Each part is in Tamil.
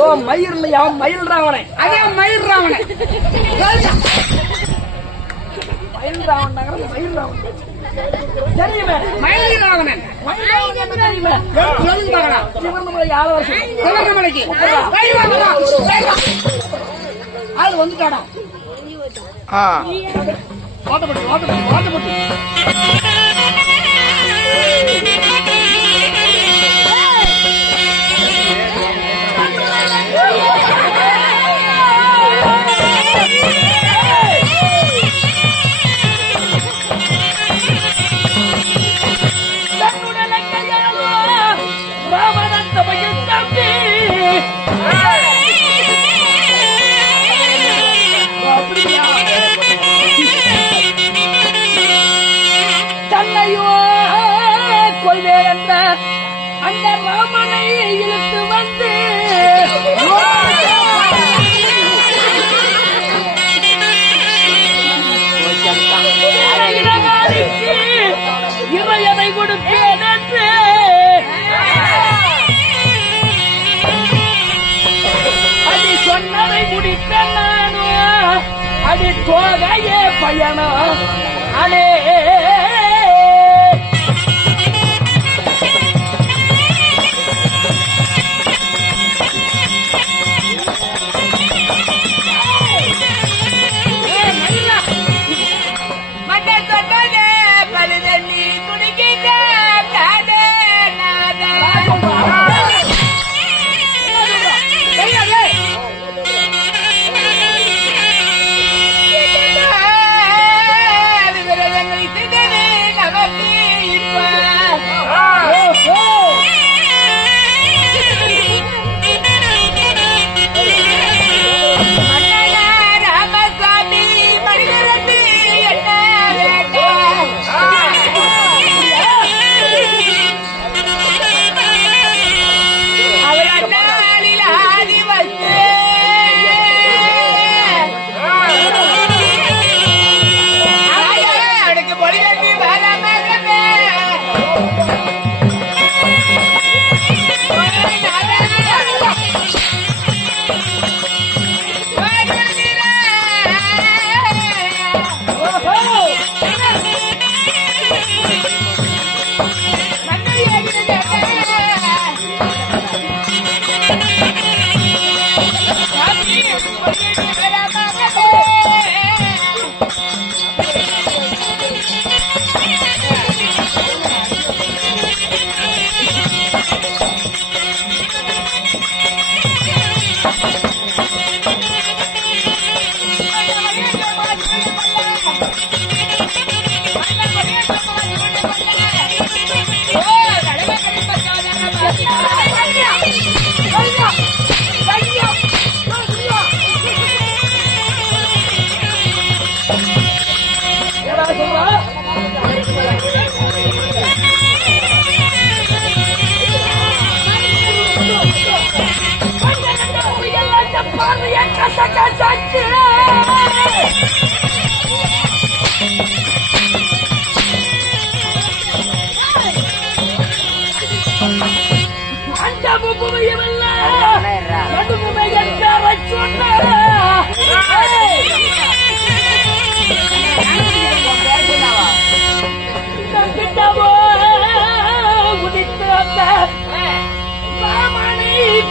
ஓ மயில் இல்லையா, மயில் ராவணன். அதே மயில் ராவணன். மயில் ராவணன் மயில் ராவணன் தெரியுமே. மயில் ராவணன் தெரியுமே. சொல்லுங்க பார்க்கலாம். சிவனமலை 6 வருஷம் சிவனமலைக்கு ஆள் வந்துட்டாடா. வாட்டப்பட்டு வாட்டப்பட்டு வாட்டப்பட்டு அந்த ராமனை இழுத்து வந்து இறையதை கொடுப்பேன் என்று அடி சொன்னதை முடிப்பேன் நானோ. அடி தோகையே பயணம் அடே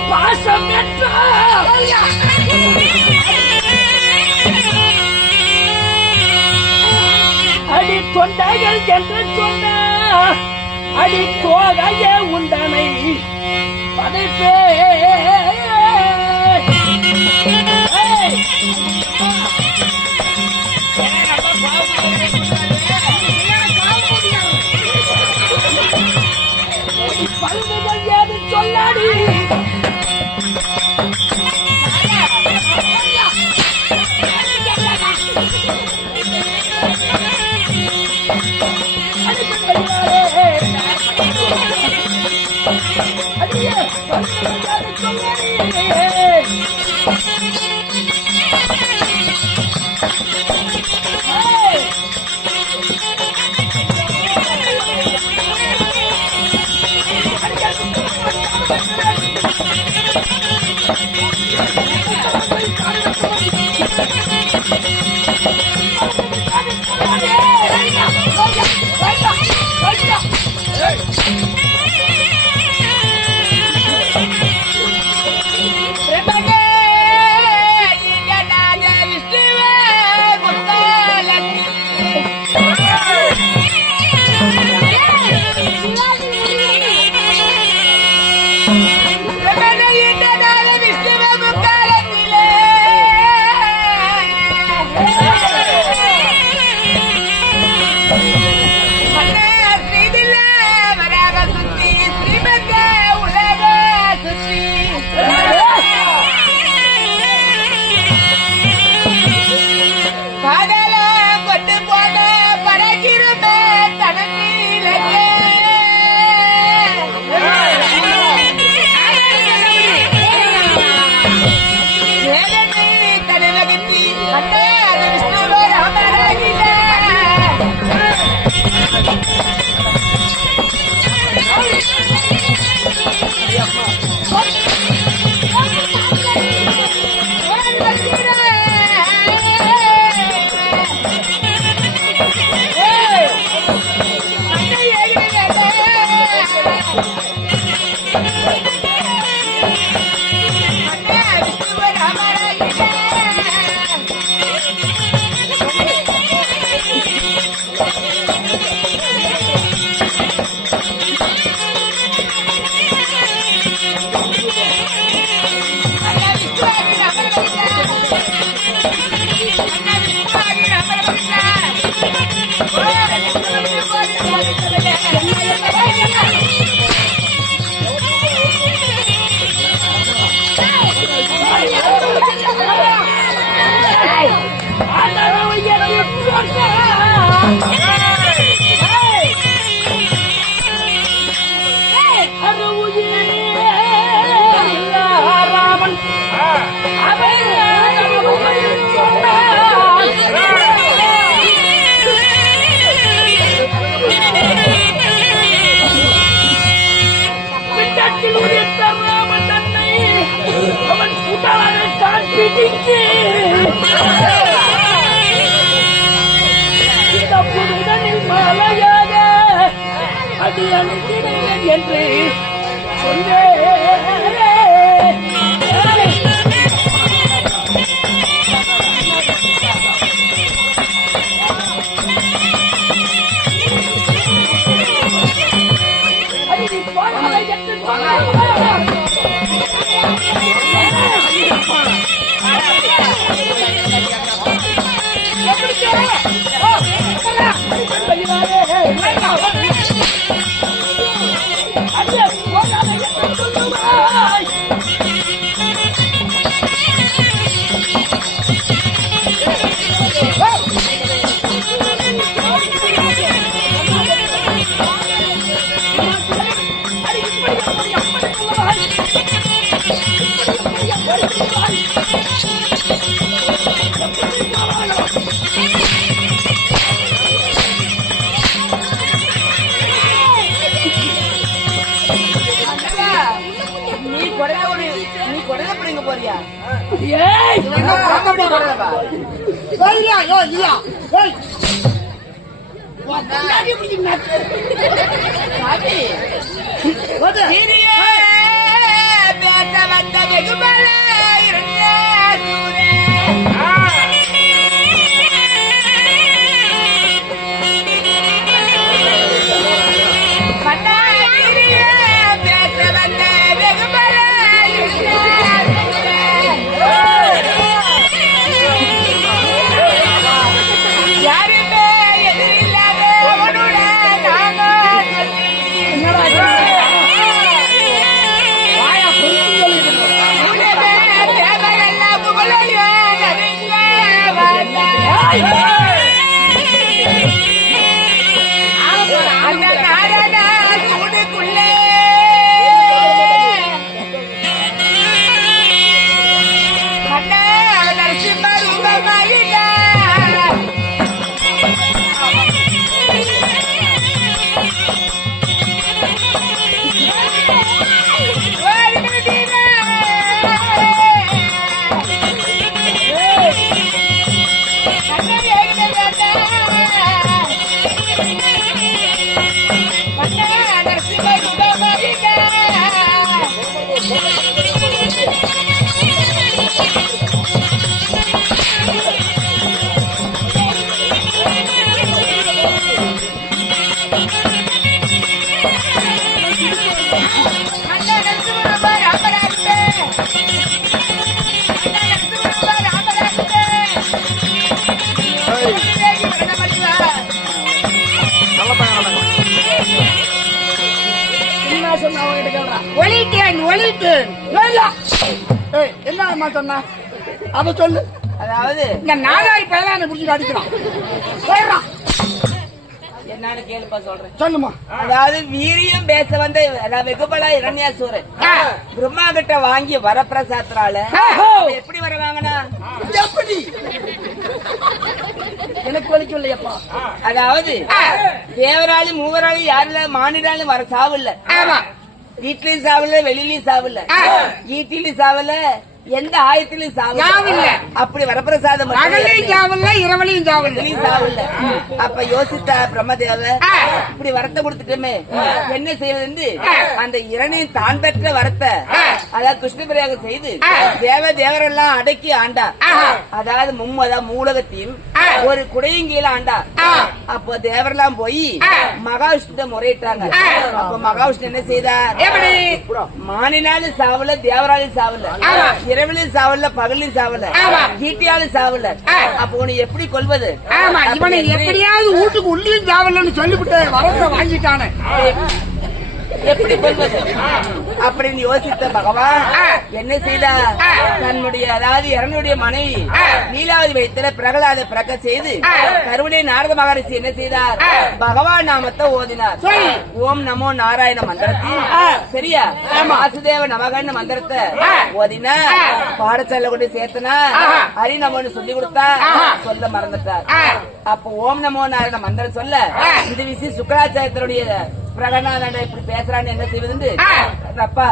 பாசம் அடி தொண்டைகள் என்று சொன்ன அடி தோகையே உண்டனை பதைப்பே பல்முதல் ஏது சொல்லாடி Hey! மலையாக அடி அணிகிறேன் என்று சொல்வே என்ன சொன்ன அவங்கிட்ட கேள்றா? ஒலிட்டேன். என்ன சொன்னா அத சொல்லு. அதாவது இந்த நாலாய் பயிலான புடிச்சு அடிக்கிறான். போயிடுறான். என்னன்னு கேளுப்பா சொல்றேன். சொல்லுமா. அதாவது வீரியம் பேச வந்த வெகுபலா இரண்யாசூரன் பிரம்மா கிட்ட வாங்கி வரப்பிரசாத்தினால எப்படி வர வாங்கினா? எப்படி எனக்கு வலிக்கும் இல்லையப்பா. அதாவது தேவராலும் மூவராலும் யாருல மாநிலாலும் வர சாவில்ல. வீட்லயும் சாவில்ல, வெளியிலயும் சாவில்ல, ஈட்டிலையும் சாவில்ல, எந்த ஆயத்திலையும் சாவில்ல. அப்படி வரப்பிரசாதம் பகலையும் சாவல்ல, இரவலையும் சாவல்ல. சாவில்ல. அப்ப யோசித்தா பிரம்மதேவ இப்படி வரத்தை கொடுத்துட்டோமே என்ன செய்வது? அந்த இரணையும் தான் பெற்ற வரத்தை அதாவது கிருஷ்ணபிரயோகம் செய்து தேவரெல்லாம் அடக்கி ஆண்டா. அதாவது மூலகத்தையும் ஒரு குடையும் கீழே ஆண்டா. அப்போ தேவரெல்லாம் போய் மகாவிஷ்ணு முறையிட்டாங்க. அப்ப மகாவிஷ்ணு என்ன செய்தார்? மானினாலும் சாவல, தேவராலும் சாவல, இரவிலும் சாவல, பகலிலும் சாவல, ஈட்டியாலும் சாவல. அப்போ உன்னை எப்படி கொள்வது? இவனை எப்படியாவது வீட்டுக்கு உள்ளியும் சாவலன்னு சொல்லிவிட்டு வரத்தை வாங்கிட்டானே. எப்படி கொள்வது அப்படின்னு யோசித்த பகவான் என்ன செய்தார்? தன்னுடைய அதாவது இரனுடைய மனைவி நீலாவதி வைத்தில பிரகலாத பிறக்க செய்து கருவனை நாரத மகரிஷி என்ன செய்தார்? பகவான் நாமத்தை ஓதினார். ஓம் நமோ நாராயண மந்திரத்தில் சரியா வாசுதேவ நமகன்னு மந்திரத்தை ஓதினா பாடசாலை கொண்டு சேர்த்தனா ஹரி நமோன்னு சொல்லி கொடுத்தா சொல்ல மறந்துட்டார். அப்ப ஓம் நமோ நாராயண மந்திரம் சொல்ல இந்த விஷயம் சுக்கராச்சாரியத்தினுடைய பிரகநாதன் இப்படி பேசுறான்னு என்ன செய்வது? அப்பா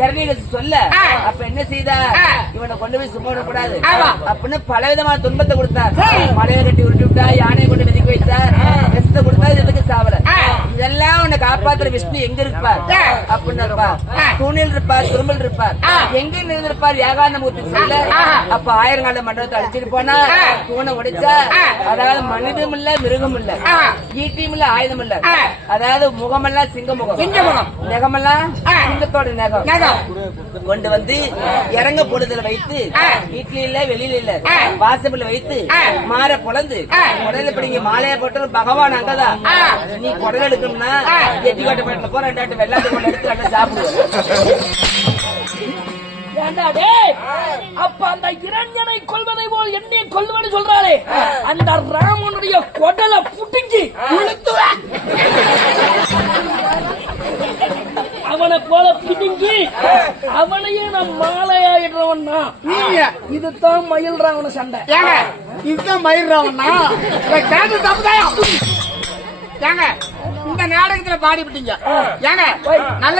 இறநீல சொல்ல அப்ப என்ன செய்தா? இவனை கொண்டு போய் சும்மா விடக்கூடாது அப்படின்னு பலவிதமான துன்பத்தை கொடுத்தார். மலையை கட்டி உருட்டி விட்டா, யானையை கொண்டு மிதிக்க வைத்தார், விஷத்தை கொடுத்தா, இதுக்கு சாவல. இதெல்லாம் உன்னை காப்பாத்துற விஷ்ணு எங்க இருப்பார் அப்படின்னு இருப்பார். தூணில் இருப்பார், துரும்பல் இருப்பார், எங்க இருந்திருப்பார்? ஏகாந்தமூர்த்தி சொல்ல அப்ப ஆயிரங்கால மண்டபத்தை அழிச்சிட்டு போனா தூணை உடைச்சா. அதாவது மனிதம் இல்ல, மிருகம் இல்ல, ஈட்டியும் இல்ல, ஆயுதம் இல்ல. அதாவது முகமெல்லாம் சிங்க முகம், நெகமெல்லாம் சிங்கத்தோட நெகம் கொண்டு வந்து இறங்க பொழுதுல வைத்து வீட்டுல இல்ல, வெளியில இல்ல, வாசப்பில் வைத்து மாற பொழந்து குடல பிடிங்க மாலையா போட்டு பகவான் அங்கதான். நீ குடல் எடுக்கணும்னா எட்டி காட்டு பட்டில போ, ரெண்டாட்டு வெள்ளாட்டு கொண்டு எடுத்து ரெண்டா சாப்பிடு. ஏண்டா டேய், அப்ப அந்த இரண்யனை கொல்வதை போல் என்னை கொல்லுவன்னு சொல்றாளே, அந்த ராமனுடைய கொடலை புடுங்கி உளுத்துவேன். அவனை போல பிடுங்கி அவனையே நான் மாலையாயிடுறவன்னா இதுதான் மயில் ராவண சண்டை. ஏங்க இதுதான் மயிர்றாவண்ணா கேட்டு தப்புதாயம். ஏங்க இந்த நாடகத்துல பாடிவிட்டீங்க. ஏங்க நல்ல